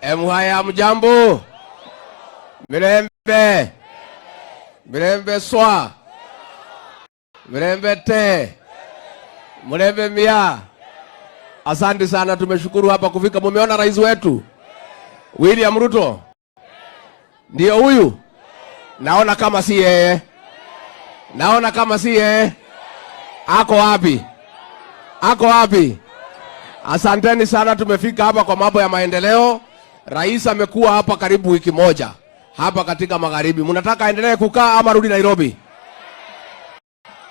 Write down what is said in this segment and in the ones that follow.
Emuhaya mjambo. Mirembe. Mirembe swa. Mirembe te. Mirembe mia. Asante sana, tumeshukuru hapa kufika. Mumeona rais wetu William Ruto? Ndio huyu? Naona kama si yeye. Naona kama si yeye. Ako wapi? Ako wapi? Asanteni sana, tumefika hapa kwa mambo ya maendeleo. Rais amekuwa hapa karibu wiki moja hapa katika magharibi. Mnataka aendelee kukaa ama rudi Nairobi?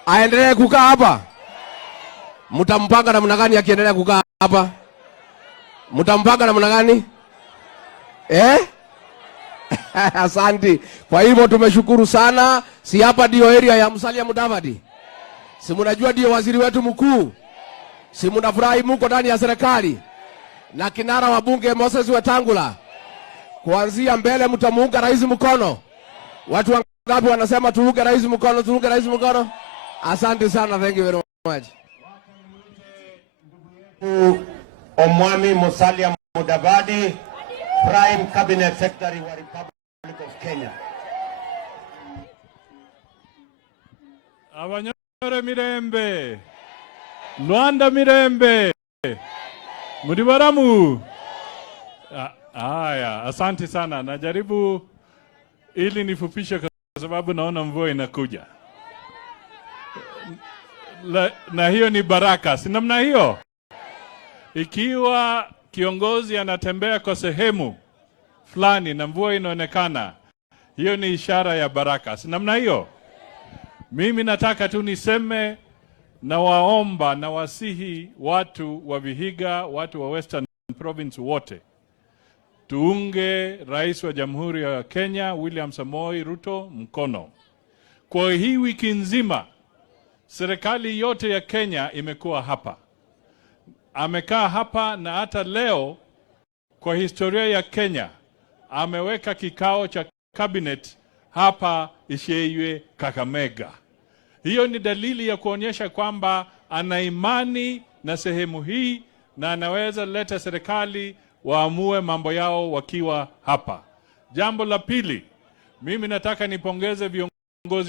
Aendelee kukaa hapa? Mtampanga namna gani akiendelea kukaa hapa? Mtampanga namna gani? Asante. Kwa hivyo tumeshukuru sana. Si hapa ndio area ya Musalia Mudavadi? Si mnajua ndio waziri wetu mkuu? Si mnafurahi mko ndani ya serikali? Na kinara wa bunge Moses Wetangula. Kuanzia mbele mtamuunga rais mkono. Watu wangapi wanasema tuunge rais mkono, tuunge rais mkono? Asante sana, thank you very much. Omwami Musalia Mudavadi, Prime Cabinet Secretary wa Republic of Kenya. Abanyore mirembe. Luanda mirembe. Mudibaramu. Haya, asante sana. Najaribu ili nifupishe kwa sababu naona mvua inakuja. Na hiyo ni baraka. Si namna hiyo? Ikiwa kiongozi anatembea kwa sehemu fulani na mvua inaonekana, hiyo ni ishara ya baraka. Si namna hiyo? Mimi nataka tu niseme na waomba na wasihi watu wa Vihiga, watu wa Western Province wote, tuunge Rais wa Jamhuri ya Kenya William Samoei Ruto mkono. Kwa hii wiki nzima serikali yote ya Kenya imekuwa hapa. Amekaa hapa na hata leo kwa historia ya Kenya ameweka kikao cha cabinet hapa Isheiwe, Kakamega. Hiyo ni dalili ya kuonyesha kwamba ana imani na sehemu hii na anaweza leta serikali waamue mambo yao wakiwa hapa. Jambo la pili, mimi nataka nipongeze viongozi